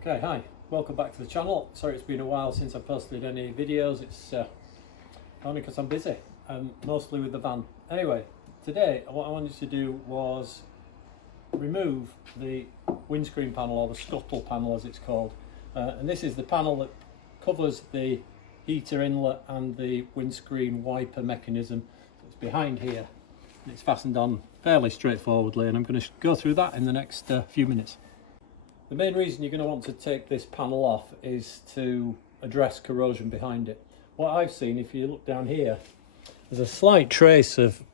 Okay, hi, welcome back to the channel. Sorry it's been a while since I posted any videos. It's only because I'm busy, mostly with the van. Anyway, today what I wanted to do was remove the windscreen panel, or the scuttle panel as it's called. And this is the panel that covers the heater inlet and the windscreen wiper mechanism. So it's behind here and it's fastened on fairly straightforwardly, and I'm going to go through that in the next few minutes. The main reason you're going to want to take this panel off is to address corrosion behind it. What I've seen, if you look down here, there's a slight trace of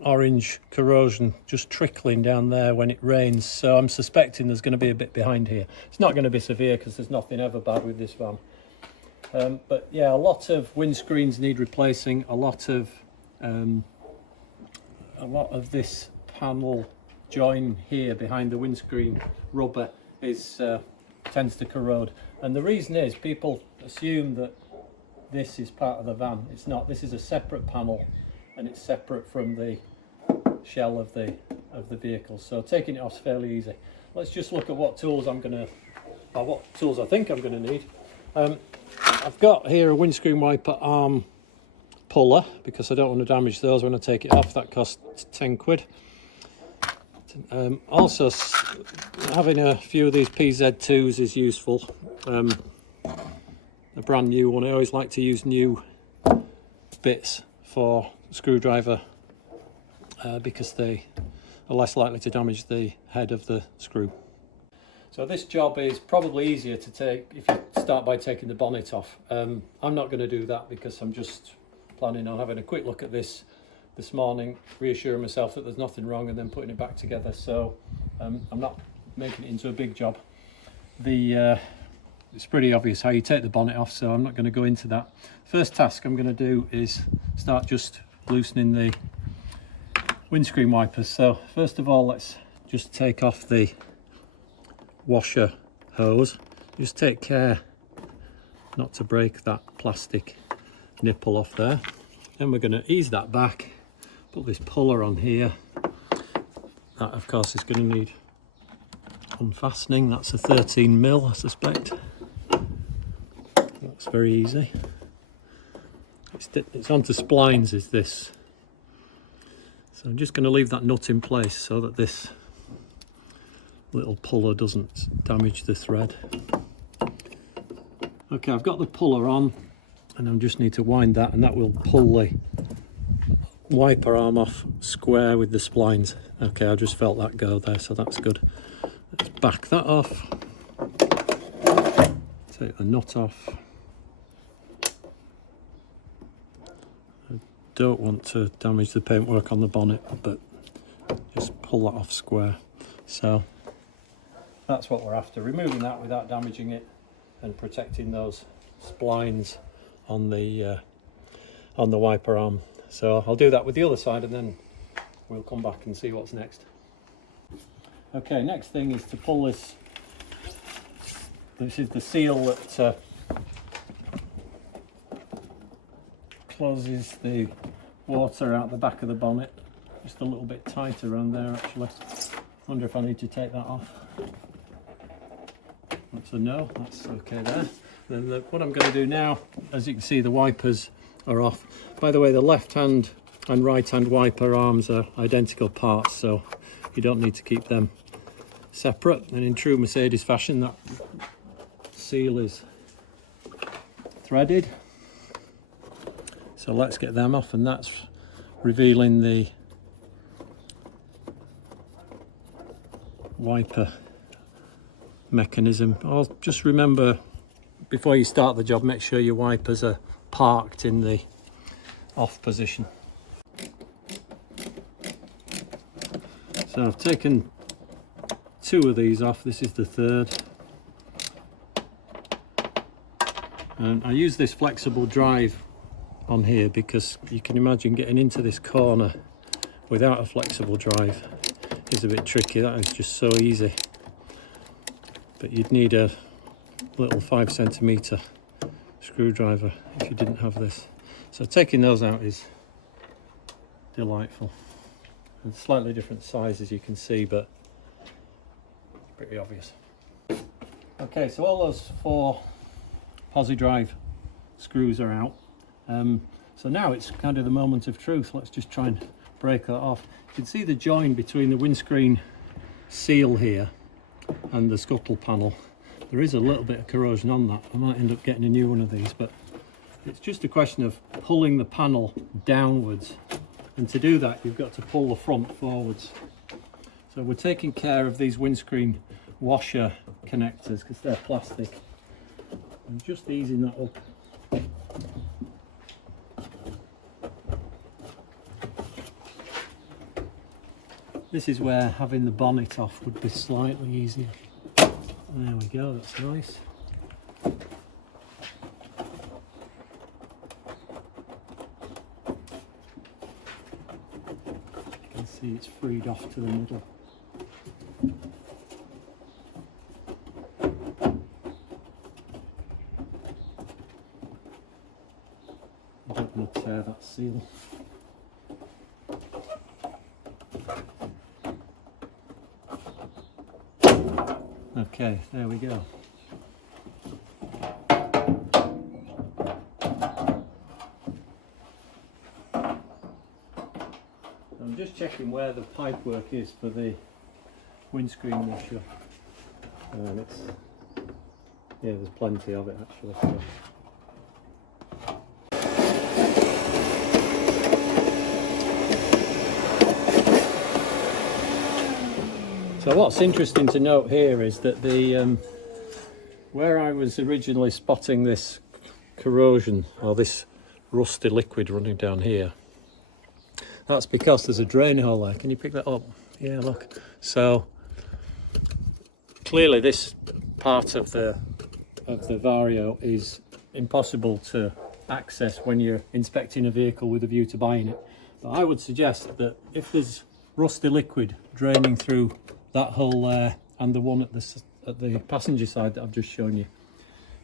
orange corrosion just trickling down there when it rains, so I'm suspecting there's going to be a bit behind here. It's not going to be severe because there's nothing ever bad with this van. But yeah, a lot of windscreens need replacing. A lot of this panel join here behind the windscreen rubber tends to corrode, and the reason is people assume that this is part of the van. It's not. This is a separate panel and it's separate from the shell of the vehicle, so taking it off is fairly easy. Let's just look at what tools what tools I think I'm going to need. I've got here a windscreen wiper arm puller because I don't want to damage those when I take it off. That costs 10 quid. Also, having a few of these PZ2s is useful. A brand new one. I always like to use new bits for screwdriver because they are less likely to damage the head of the screw. So this job is probably easier to take if you start by taking the bonnet off. I'm not going to do that because I'm just planning on having a quick look at this morning, reassuring myself that there's nothing wrong, and then putting it back together. So I'm not making it into a big job. It's pretty obvious how you take the bonnet off, so I'm not going to go into that. First task I'm going to do is start just loosening the windscreen wipers. So first of all, let's just take off the washer hose. Just take care not to break that plastic nipple off there. Then we're going to ease that back, put this puller on here. That of course is going to need unfastening. That's a 13mm, I suspect. That's very easy. It's onto splines, is this. So I'm just going to leave that nut in place so that this little puller doesn't damage the thread. Okay, I've got the puller on, and I just need to wind that, and that will pull the wiper arm off square with the splines. Okay, I just felt that go there, so that's good. Let's back that off. Take the nut off. I don't want to damage the paintwork on the bonnet, but just pull that off square. So that's what we're after, removing that without damaging it and protecting those splines on the wiper arm. So I'll do that with the other side, and then we'll come back and see what's next. Okay, next thing is to pull this. This is the seal that closes the water out the back of the bonnet. Just a little bit tight around there actually. Wonder if I need to take that off. That's a no, that's okay there. Then what I'm going to do now, as you can see, the wipers are off. By the way, the left hand and right hand wiper arms are identical parts, so you don't need to keep them separate. And in true Mercedes fashion, that seal is threaded. So let's get them off, and that's revealing the wiper mechanism. I'll just remember, before you start the job, make sure your wipers are parked in the off position. So I've taken 2 of these off. This is the third. And I use this flexible drive on here because you can imagine getting into this corner without a flexible drive is a bit tricky. That is just so easy. But you'd need a little 5cm screwdriver if you didn't have this. So taking those out is delightful. And slightly different sizes, you can see, but pretty obvious. Okay, so all those 4 posi drive screws are out. So now it's kind of the moment of truth. Let's just try and break that off. You can see the join between the windscreen seal here and the scuttle panel. There is a little bit of corrosion on that. I might end up getting a new one of these, but it's just a question of pulling the panel downwards, and to do that you've got to pull the front forwards. So we're taking care of these windscreen washer connectors because they're plastic, and just easing that up. This is where having the bonnet off would be slightly easier. There we go, that's nice. You can see it's freed off to the middle. I don't want to tear that seal. Okay, there we go. I'm just checking where the pipe work is for the windscreen washer. And it's, yeah, there's plenty of it actually. So what's interesting to note here is that the where I was originally spotting this corrosion, or this rusty liquid running down here, that's because there's a drain hole there. Can you pick that up? Yeah, look. So clearly this part of the Vario is impossible to access when you're inspecting a vehicle with a view to buying it. But I would suggest that if there's rusty liquid draining through that hole there and the one at the passenger side that I've just shown you,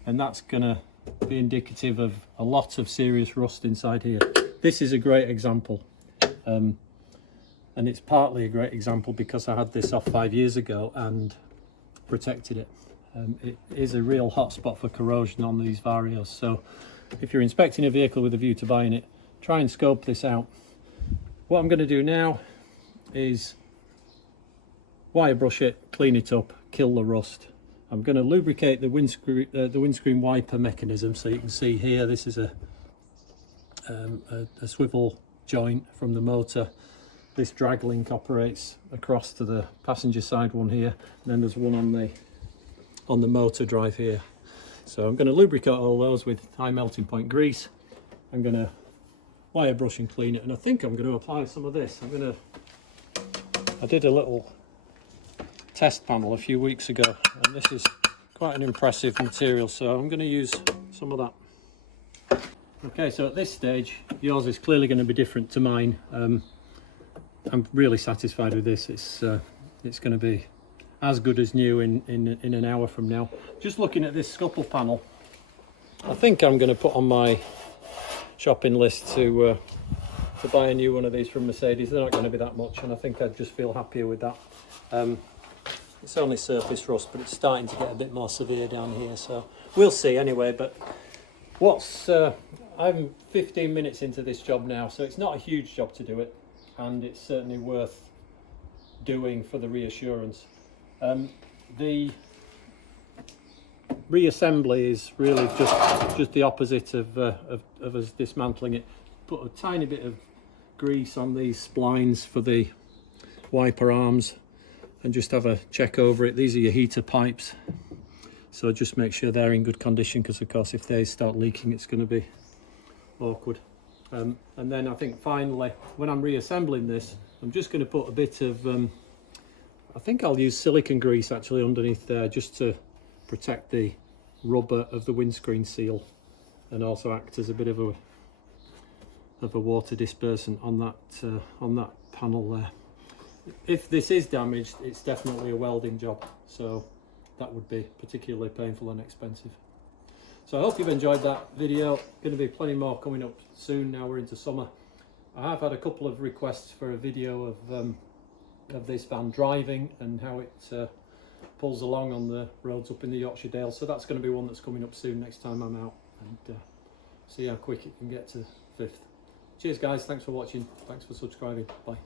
and that's gonna be indicative of a lot of serious rust inside here. This is a great example, and it's partly a great example because I had this off 5 years ago and protected it. It is a real hotspot for corrosion on these Varios, so if you're inspecting a vehicle with a view to buying it, try and scope this out. What I'm going to do now is wire brush it, clean it up, kill the rust. I'm going to lubricate the windscreen wiper mechanism. So you can see here, this is a swivel joint from the motor. This drag link operates across to the passenger side one here, and then there's one on the motor drive here. So I'm going to lubricate all those with high melting point grease. I'm going to wire brush and clean it, and I think I'm going to apply some of this. I did a little test panel a few weeks ago, and this is quite an impressive material, so I'm going to use some of that. Okay, so at this stage yours is clearly going to be different to mine. I'm really satisfied with this. It's going to be as good as new in an hour from now. Just looking at this scuttle panel, I think I'm going to put on my shopping list to buy a new one of these from Mercedes. They're not going to be that much, and I think I'd just feel happier with that. It's only surface rust, but it's starting to get a bit more severe down here, so we'll see anyway. But I'm 15 minutes into this job now, so it's not a huge job to do it, and it's certainly worth doing for the reassurance. The reassembly is really just the opposite of us dismantling it. Put a tiny bit of grease on these splines for the wiper arms, and just have a check over it. These are your heater pipes, so just make sure they're in good condition, because of course if they start leaking it's going to be awkward. And then I think finally, when I'm reassembling this, I'm just going to put a bit of I think I'll use silicone grease actually underneath there, just to protect the rubber of the windscreen seal, and also act as a bit of a water dispersant on that panel there. If this is damaged, it's definitely a welding job, so that would be particularly painful and expensive. So I hope you've enjoyed that video. Going to be plenty more coming up soon. Now we're into summer. I have had a couple of requests for a video of this van driving and how it pulls along on the roads up in the Yorkshire Dales. So that's going to be one that's coming up soon next time I'm out, and see how quick it can get to 5th. Cheers guys, thanks for watching, thanks for subscribing, bye.